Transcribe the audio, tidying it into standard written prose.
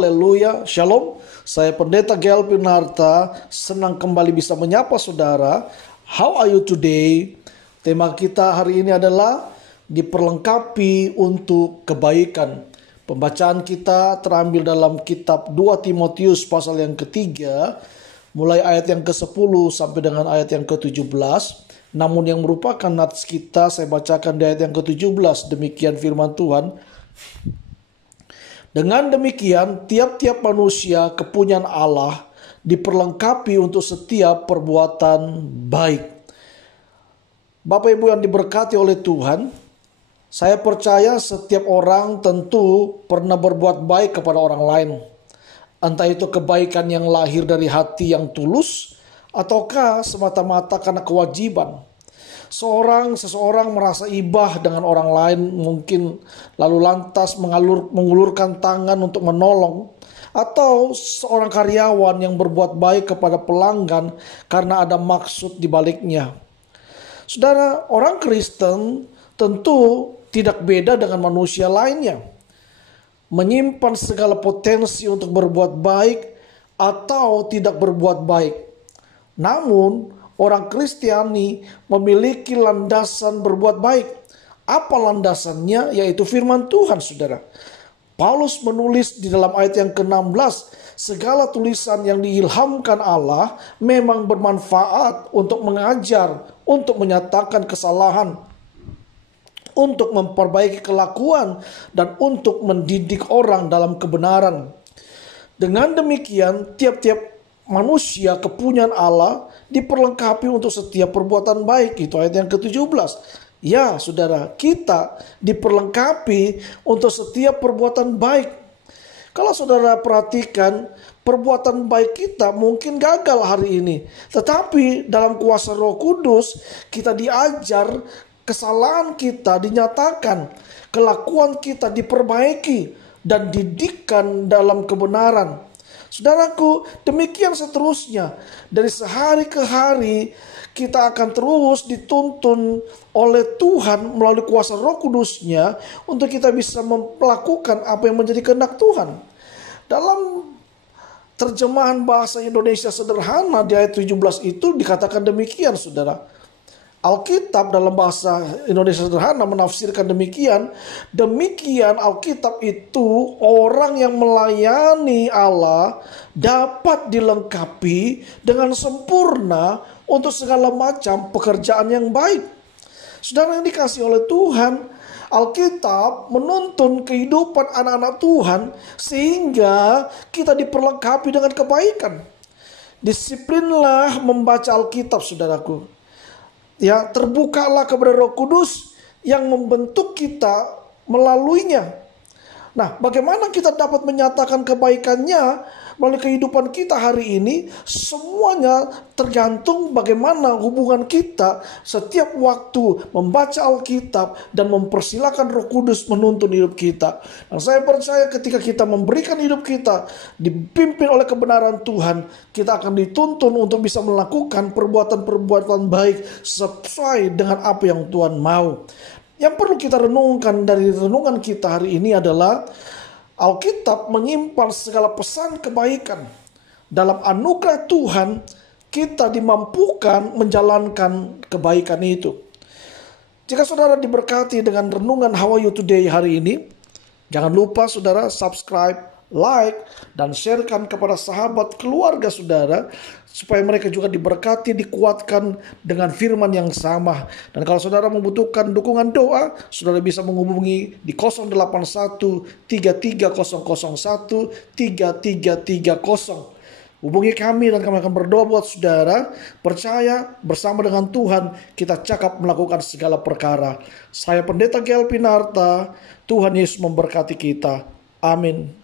Haleluya, Shalom. Saya Pendeta Gael Pinarta, senang kembali bisa menyapa saudara. How are you today? Tema kita hari ini adalah diperlengkapi untuk kebaikan. Pembacaan kita terambil dalam kitab 2 Timotius pasal yang ketiga, mulai ayat yang ke-10 sampai dengan ayat yang ke-17. Namun yang merupakan nats kita, saya bacakan di ayat yang ke-17. Demikian firman Tuhan. Dengan demikian, tiap-tiap manusia kepunyaan Allah diperlengkapi untuk setiap perbuatan baik. Bapak Ibu yang diberkati oleh Tuhan, saya percaya setiap orang tentu pernah berbuat baik kepada orang lain. Entah itu kebaikan yang lahir dari hati yang tulus, ataukah semata-mata karena kewajiban. Seseorang merasa ibah dengan orang lain, mungkin lalu lantas mengulurkan tangan untuk menolong, atau seorang karyawan yang berbuat baik kepada pelanggan karena ada maksud di baliknya. Saudara, orang Kristen tentu tidak beda dengan manusia lainnya, menyimpan segala potensi untuk berbuat baik atau tidak berbuat baik. Namun orang Kristiani memiliki landasan berbuat baik. Apa landasannya? Yaitu firman Tuhan, saudara. Paulus menulis di dalam ayat yang ke-16, segala tulisan yang diilhamkan Allah memang bermanfaat untuk mengajar, untuk menyatakan kesalahan, untuk memperbaiki kelakuan, dan untuk mendidik orang dalam kebenaran. Dengan demikian, tiap-tiap manusia kepunyaan Allah diperlengkapi untuk setiap perbuatan baik. Itu ayat yang ke-17. Ya saudara, kita diperlengkapi untuk setiap perbuatan baik. Kalau saudara perhatikan, perbuatan baik kita mungkin gagal hari ini, tetapi dalam kuasa Roh Kudus kita diajar, kesalahan kita dinyatakan, kelakuan kita diperbaiki, dan didikan dalam kebenaran. Saudaraku, demikian seterusnya. Dari sehari ke hari kita akan terus dituntun oleh Tuhan melalui kuasa Roh Kudus-Nya untuk kita bisa melakukan apa yang menjadi kehendak Tuhan. Dalam terjemahan bahasa Indonesia sederhana di ayat 17 itu dikatakan demikian, saudara. Alkitab dalam bahasa Indonesia sederhana menafsirkan demikian. Demikian Alkitab itu orang yang melayani Allah dapat dilengkapi dengan sempurna untuk segala macam pekerjaan yang baik. Saudara yang dikasihi oleh Tuhan, Alkitab menuntun kehidupan anak-anak Tuhan sehingga kita diperlengkapi dengan kebaikan. Disiplinlah membaca Alkitab, saudaraku. Ya, terbukalah kepada Roh Kudus yang membentuk kita melaluinya. Nah, bagaimana kita dapat menyatakan kebaikannya melalui kehidupan kita hari ini? Semuanya tergantung bagaimana hubungan kita setiap waktu membaca Alkitab dan mempersilahkan Roh Kudus menuntun hidup kita. Dan saya percaya ketika kita memberikan hidup kita dipimpin oleh kebenaran Tuhan, kita akan dituntun untuk bisa melakukan perbuatan-perbuatan baik sesuai dengan apa yang Tuhan mau. Yang perlu kita renungkan dari renungan kita hari ini adalah Alkitab menyimpan segala pesan kebaikan. Dalam anugerah Tuhan kita dimampukan menjalankan kebaikan itu. Jika saudara diberkati dengan renungan How Are You Today hari ini, jangan lupa saudara subscribe, like, dan sharekan kepada sahabat keluarga saudara supaya mereka juga diberkati, dikuatkan dengan firman yang sama. Dan kalau saudara membutuhkan dukungan doa, saudara bisa menghubungi di 081 3300 3330. Hubungi kami dan kami akan berdoa buat saudara. Percaya bersama dengan Tuhan kita cakap melakukan segala perkara. Saya Pendeta Gael Pinarta. Tuhan Yesus memberkati kita. Amin.